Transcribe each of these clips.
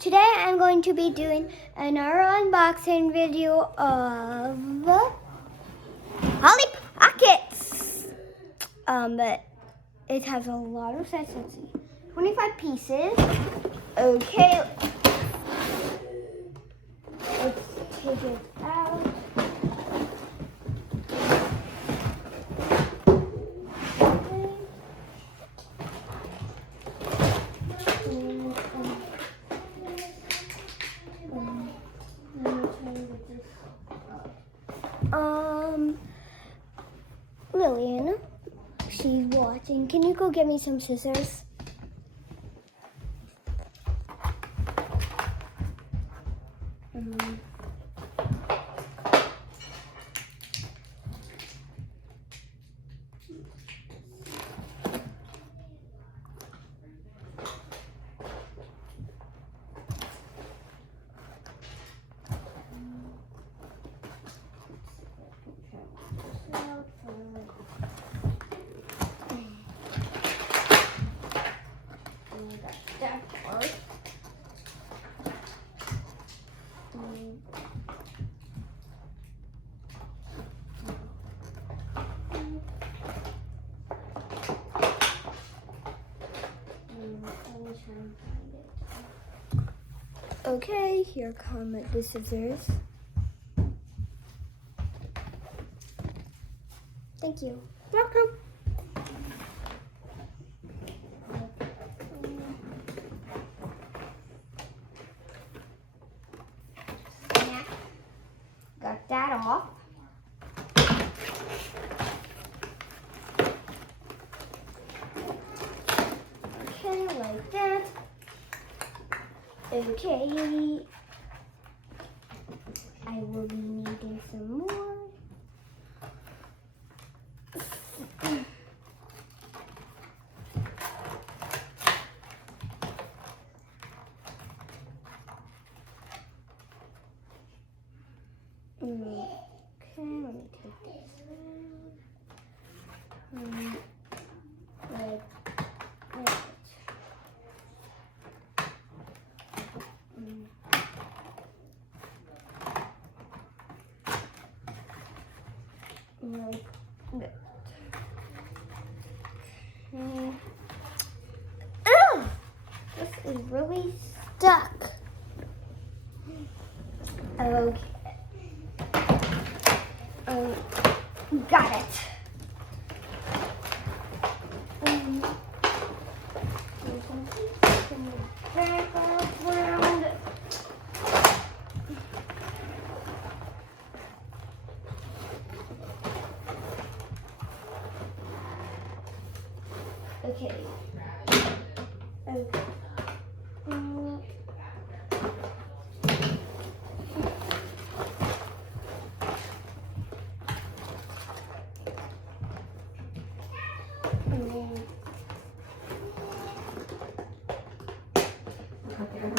Today I'm going to be doing another unboxing video of Polly Pockets. But it has a lot of size. Let's see, 25 pieces. Okay, let's take it out. Lillian, she's watching. Can you go get me some scissors? Okay, here come the scissors. Thank you. Welcome. Got that off. Okay, like that. Okay, I will be needing some more. Okay, let me take this out. Like that. Like that. Okay. Ugh! This is really stuck. Okay. Got it. Back around. Okay. Okay.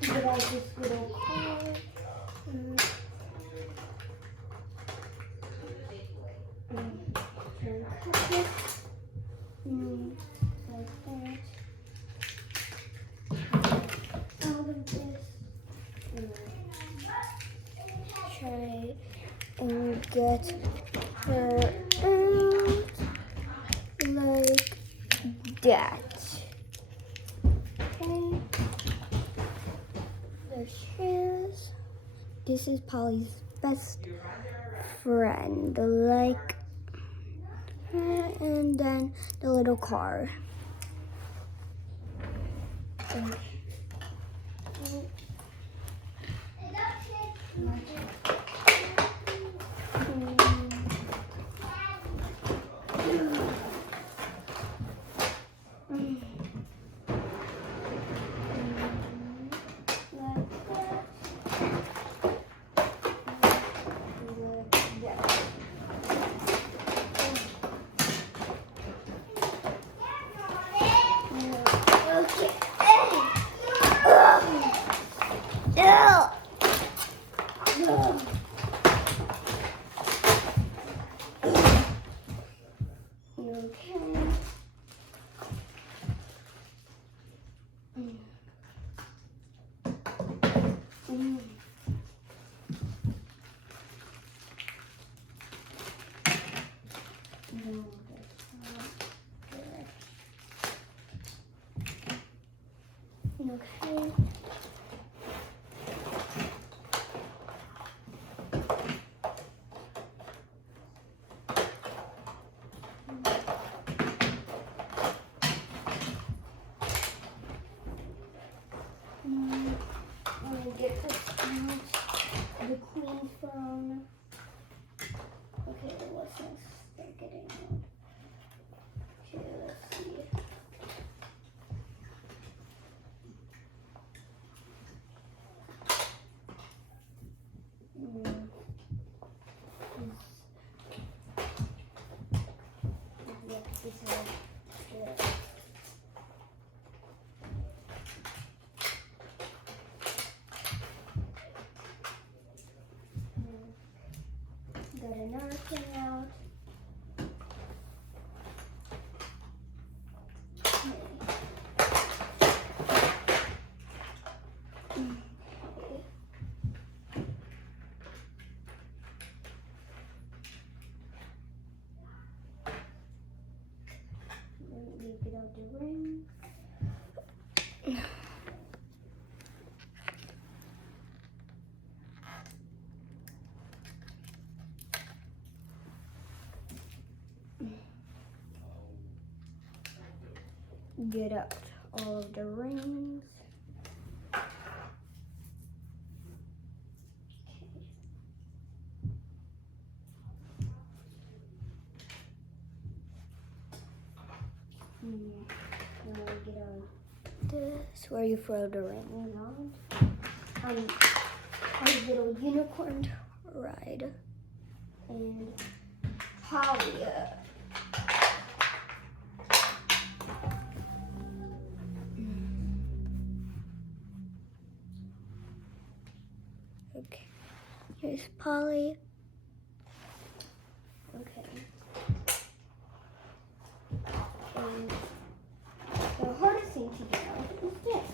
Get out this little card. Like that. Out of this. Try and get her out like that. Okay. There she is. This is Polly's best friend. Like, and then the little car. Okay. Ew. Okay. No, that's not good. Okay. Let me get this out. The queen phone. Okay, the lessons they're getting out. Okay, let's see. Yep, this is good. Got another thing out. Leave it out the ring. Get out all of the rings. Now we get on this where you throw the rings on. A little unicorn ride and Polly. Okay, here's Polly. Okay. And the hardest thing to get out is this.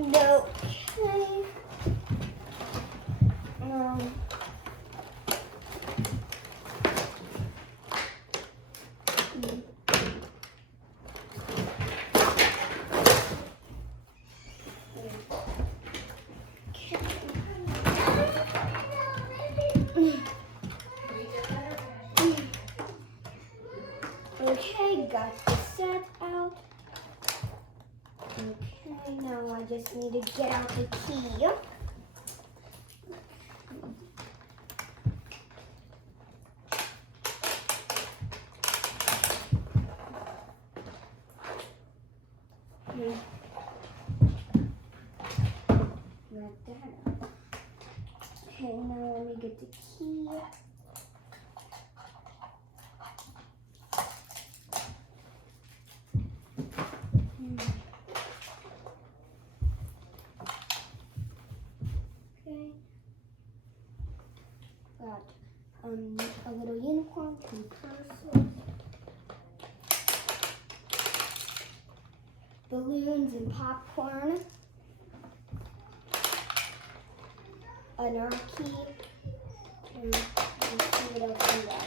No. Okay. Okay, got the set out. Okay, now I just need to get out the key. Got that out. Okay, now let me get the key. Okay. Got a little unicorn, some purses, balloons and popcorn. anarchy. And let's see what else we got.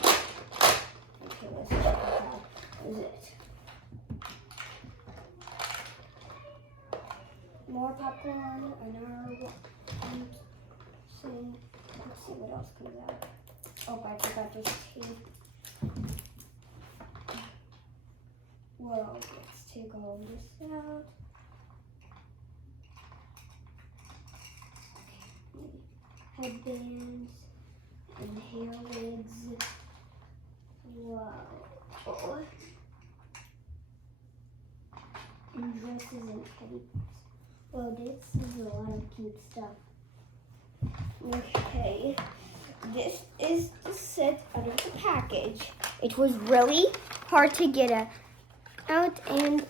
Okay, let's check that out. What is it? More popcorn, another thing. Let's see what else comes out. Oh, I forgot this tape. Whoa, let's take all this out. Headbands and hair wigs. Wow. And dresses and teddy bears. Well, this is a lot of cute stuff. Okay, this is the set out of the package. It was really hard to get out, and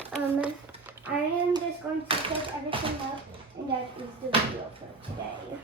I am just going to set everything up, and that is the video for today.